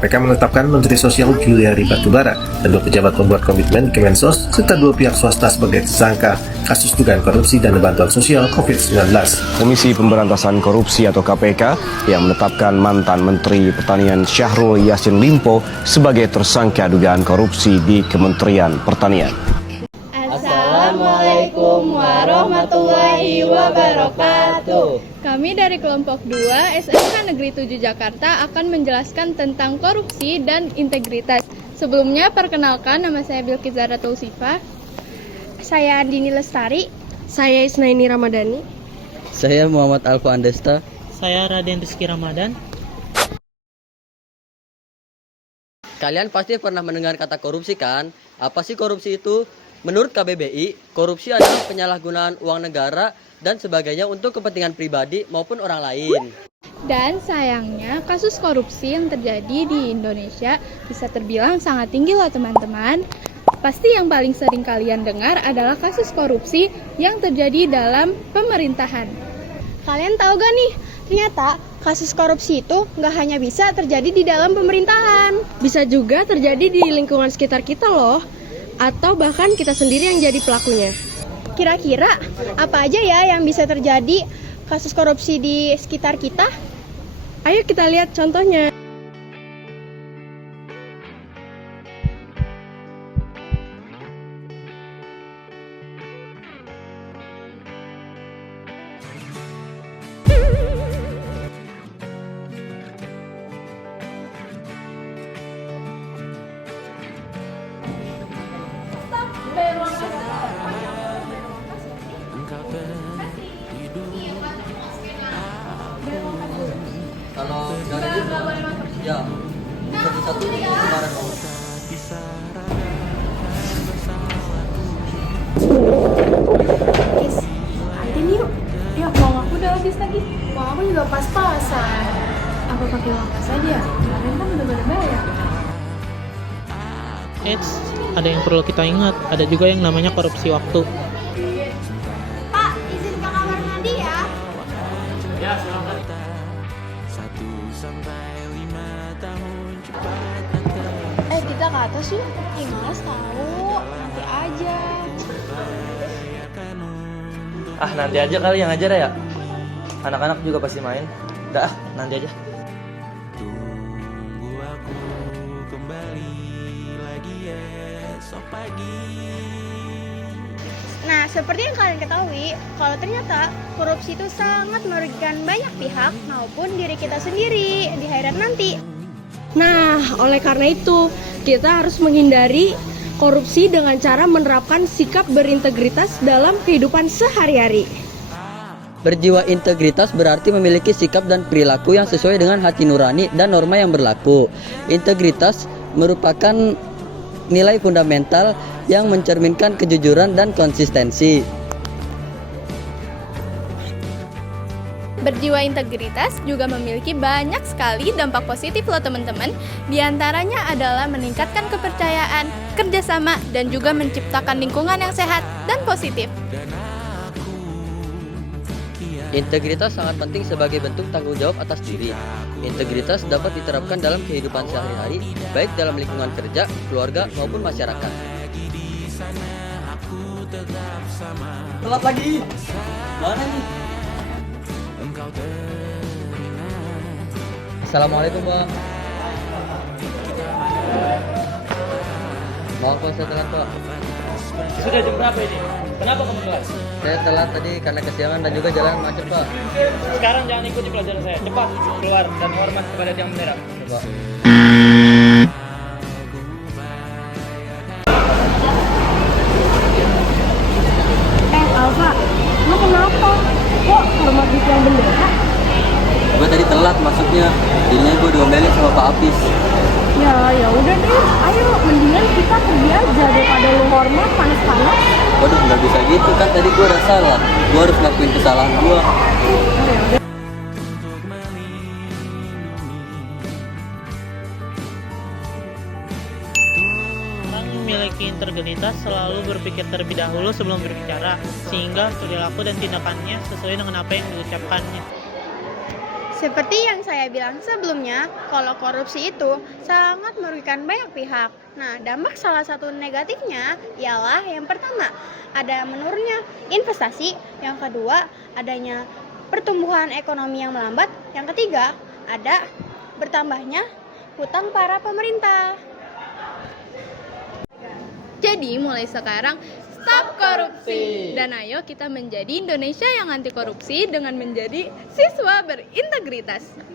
KPK menetapkan Menteri Sosial Juliari Batubara dan 2 pejabat pembuat komitmen di Kemensos serta 2 pihak swasta sebagai tersangka kasus dugaan korupsi dana bantuan sosial COVID-19. Komisi Pemberantasan Korupsi atau KPK yang menetapkan mantan Menteri Pertanian Syahrul Yassin Limpo sebagai tersangka dugaan korupsi di Kementerian Pertanian. Assalamualaikum warahmatullahi wabarakatuh. Kami dari kelompok 2 SMK Negeri 7 Jakarta akan menjelaskan tentang korupsi dan integritas. Sebelumnya perkenalkan, nama saya Bilqis Zahratul Sifah. Saya Andini Lestari. Saya Isnaini Ramadhani. Saya Muhammad Alfa Andesta. Saya Raden Rizky Ramadan. Kalian pasti pernah mendengar kata korupsi kan? Apa sih korupsi itu? Menurut KBBI, korupsi adalah penyalahgunaan uang negara dan sebagainya untuk kepentingan pribadi maupun orang lain. Dan sayangnya kasus korupsi yang terjadi di Indonesia bisa terbilang sangat tinggi loh teman-teman. Pasti yang paling sering kalian dengar adalah kasus korupsi yang terjadi dalam pemerintahan. Kalian tahu gak nih, ternyata kasus korupsi itu gak hanya bisa terjadi di dalam pemerintahan. Bisa juga terjadi di lingkungan sekitar kita loh, atau bahkan kita sendiri yang jadi pelakunya. Kira-kira apa aja ya yang bisa terjadi kasus korupsi di sekitar kita? Ayo kita lihat contohnya. Kalau dari ya, satu kemarin. Kantin yuk. Ya, uang aku udah habis lagi. Uang aku juga pas-pasan. Apa pakai uang kas aja? Kalian kan udah pada bayar. Eits, ada yang perlu kita ingat. Ada juga yang namanya korupsi waktu. Pak, izin ke kamar mandi ya. Kita ke atas yuk. Males tahu. Nanti aja. Nanti aja kali yang ngajar ya. Anak-anak juga pasti main. Dah, nanti aja. Tunggu aku kembali lagi esok pagi. Nah, seperti yang kalian ketahui, kalau ternyata korupsi itu sangat merugikan banyak pihak maupun diri kita sendiri di akhirat nanti. Nah, oleh karena itu, kita harus menghindari korupsi dengan cara menerapkan sikap berintegritas dalam kehidupan sehari-hari. Berjiwa integritas berarti memiliki sikap dan perilaku yang sesuai dengan hati nurani dan norma yang berlaku. Integritas merupakan nilai fundamental yang mencerminkan kejujuran dan konsistensi. Berjiwa integritas juga memiliki banyak sekali dampak positif loh teman-teman. Di antaranya adalah meningkatkan kepercayaan, kerjasama, dan juga menciptakan lingkungan yang sehat dan positif. Integritas sangat penting sebagai bentuk tanggung jawab atas diri. Integritas dapat diterapkan dalam kehidupan sehari-hari, baik dalam lingkungan kerja, keluarga, maupun masyarakat. Telat lagi. Mana nih? Assalamualaikum, Pak. Maaf Pak, saya telat, Pak. Sudah jam berapa ini? Kenapa kamu telat? Saya telat tadi karena kesiangan dan juga jalan macet, Pak. Sekarang jangan ikuti pelajaran saya. Cepat keluar dan hormat kepada tiang bendera. Pak. Alfa, lu kenapa? Kok hormat di tiang bendera? Gue tadi telat masuknya, jadinya gue diomelin sama Pak Apis. Ya udah deh, ayo mendingan kita pergi aja daripada lu hormat panas-panas. Waduh, nggak bisa gitu kan, tadi gue udah salah. Gue harus ngakuin kesalahan gue. Orang memiliki integritas selalu berpikir terlebih dahulu sebelum berbicara, sehingga perilaku dan tindakannya sesuai dengan apa yang diucapkannya. Seperti yang saya bilang sebelumnya, kalau korupsi itu sangat merugikan banyak pihak. Nah, dampak salah satu negatifnya ialah yang pertama, ada menurunnya investasi, yang kedua, adanya pertumbuhan ekonomi yang melambat, yang ketiga, ada bertambahnya hutang para pemerintah. Jadi mulai sekarang stop korupsi dan ayo kita menjadi Indonesia yang anti korupsi dengan menjadi siswa berintegritas.